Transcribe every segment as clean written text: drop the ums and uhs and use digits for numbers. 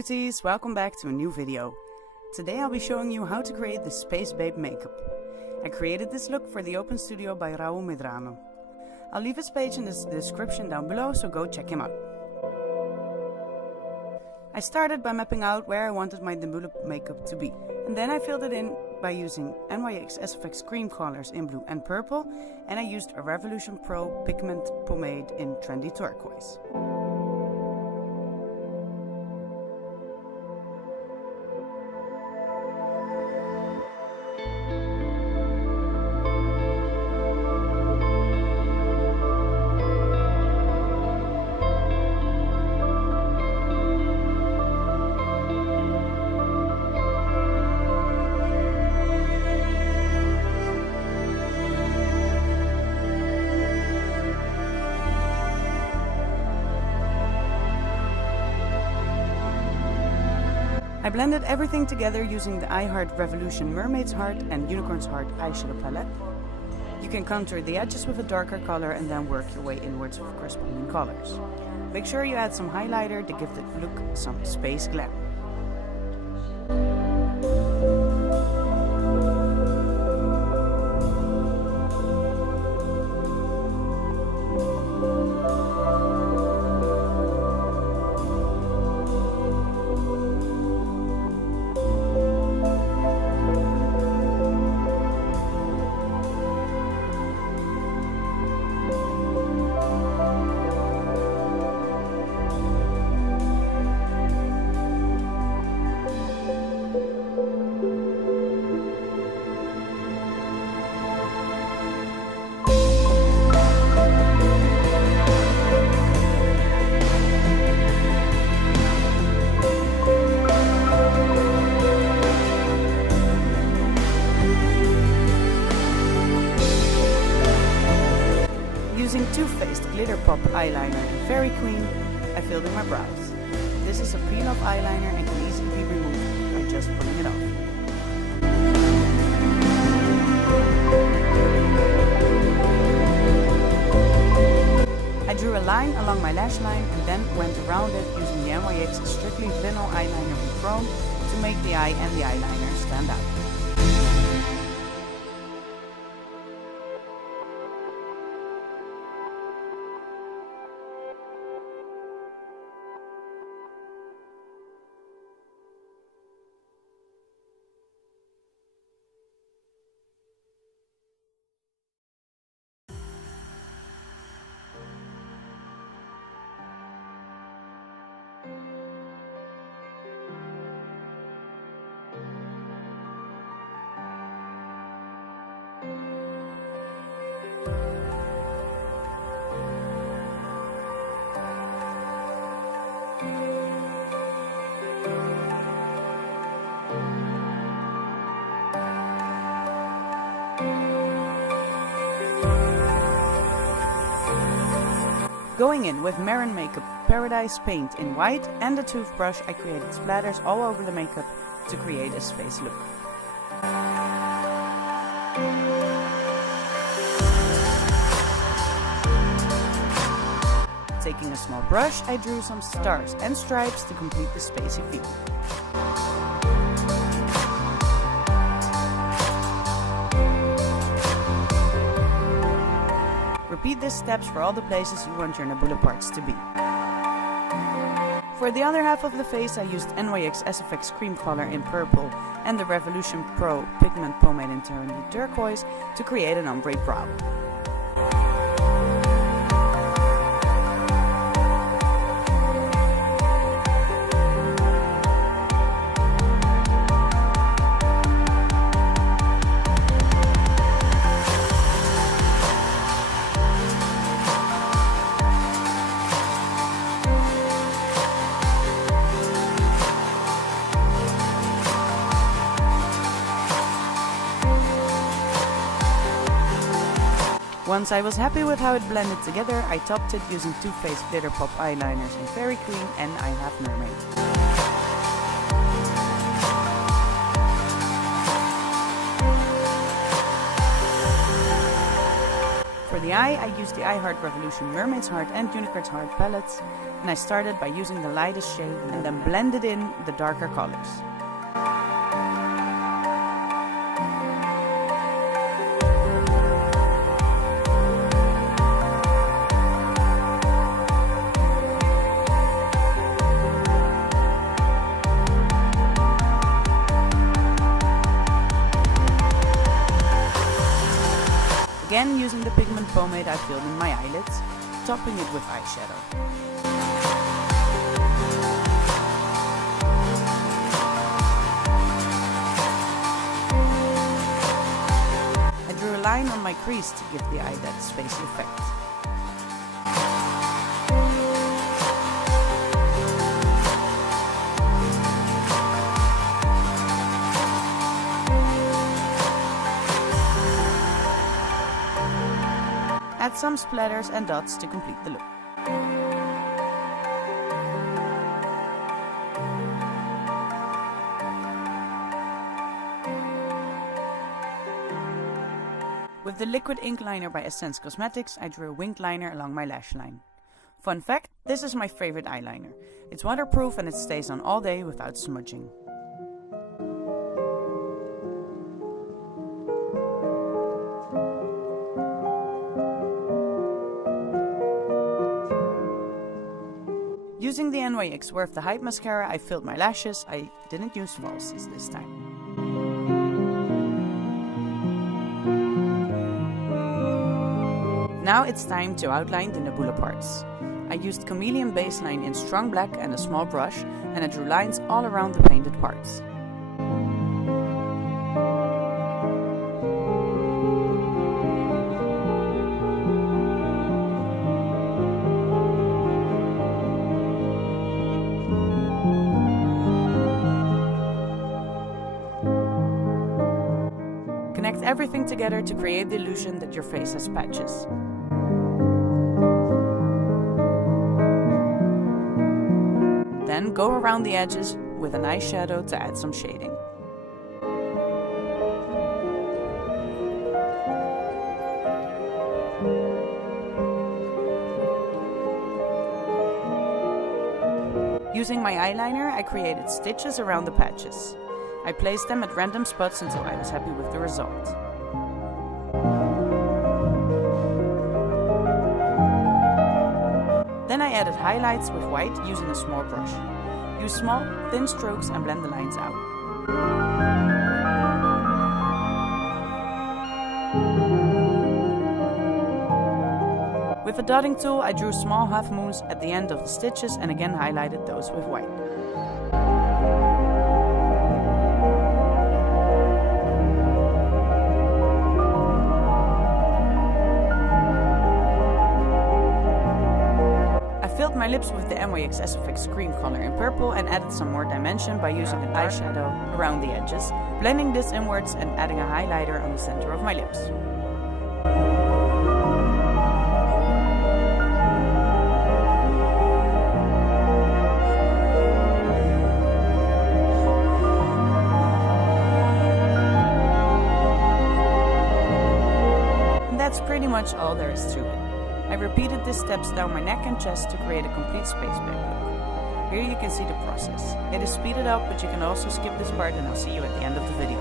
BeYOUties, welcome back to a new video. Today I'll be showing you how to create the Space Babe makeup. I created this look for the Open Studio by Raul Medrano. I'll leave his page in the description down below, so go check him out. I started by mapping out where I wanted my Nebula makeup to be, and then I filled it in by using NYX SFX cream colors in blue and purple, and I used a Revolution Pro pigment pomade in trendy turquoise. I blended everything together using the I Heart Revolution Mermaid's Heart and Unicorn's Heart eyeshadow palette. You can contour the edges with a darker color and then work your way inwards with corresponding colors. Make sure you add some highlighter to give the look some space glam. Using Too Faced Glitter Pop eyeliner in Fairy Queen, I filled in my brows. This is a peel-off eyeliner and can easily be removed by just pulling it off. I drew a line along my lash line and then went around it using the NYX Strictly Vinyl eyeliner in Chrome to make the eye and the eyeliner stand out. Going in with Marin Makeup Paradise Paint in white and a toothbrush, I created splatters all over the makeup to create a space look. Taking a small brush, I drew some stars and stripes to complete the spacey feel. Repeat these steps for all the places you want your Nebula parts to be. For the other half of the face, I used NYX SFX cream color in purple and the Revolution Pro pigment pomade in trendy turquoise to create an ombre brow. Once I was happy with how it blended together, I topped it using Too Faced Glitter Pop eyeliners in Fairy Queen and I Have Mermaid. For For the eye, I used the iHeart Revolution Mermaid's Heart and Unicorn's Heart palettes, and I started by using the lightest shade and then blended in the darker colors. Again, using the pigment pomade I filled in my eyelids, topping it with eyeshadow. I drew a line on my crease to give the eye that spacey effect. Add some splatters and dots to complete the look. With the liquid ink liner by Essence Cosmetics, I drew a winged liner along my lash line. Fun fact, this is my favorite eyeliner. It's waterproof and it stays on all day without smudging. Using the NYX Worth the Hype mascara, I filled my lashes. I didn't use falsies this time. Now it's time to outline the Nebula parts. I used Chameleon baseline in strong black and a small brush, and I drew lines all around the painted parts. Connect everything together to create the illusion that your face has patches. Then go around the edges with an eyeshadow to add some shading. Using my eyeliner, I created stitches around the patches. I placed them at random spots until I was happy with the result. Then I added highlights with white using a small brush. Use small, thin strokes and blend the lines out. With a dotting tool, I drew small half moons at the end of the stitches and again highlighted those with white. I filled my lips with the NYX SFX cream color in purple and added some more dimension by using an eyeshadow around the edges, blending this inwards and adding a highlighter on the center of my lips. And that's pretty much all there is to it. I repeated these steps down my neck and chest to create a complete space back look. Here you can see the process. It is speeded up, but you can also skip this part and I'll see you at the end of the video.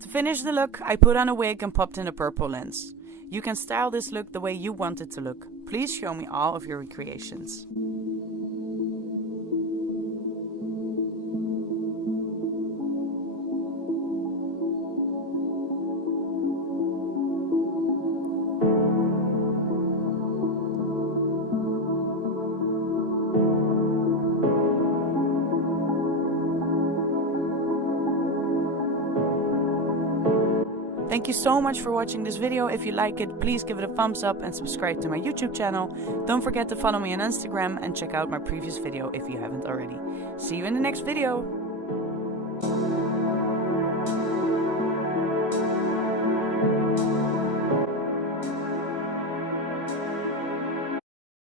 To finish the look, I put on a wig and popped in a purple lens. You can style this look the way you want it to look. please show me all of your recreations. Thank you so much for watching this video. If you like it, please give it a thumbs up and subscribe to my YouTube channel. Don't forget to follow me on Instagram and check out my previous video if you haven't already. See you in the next video.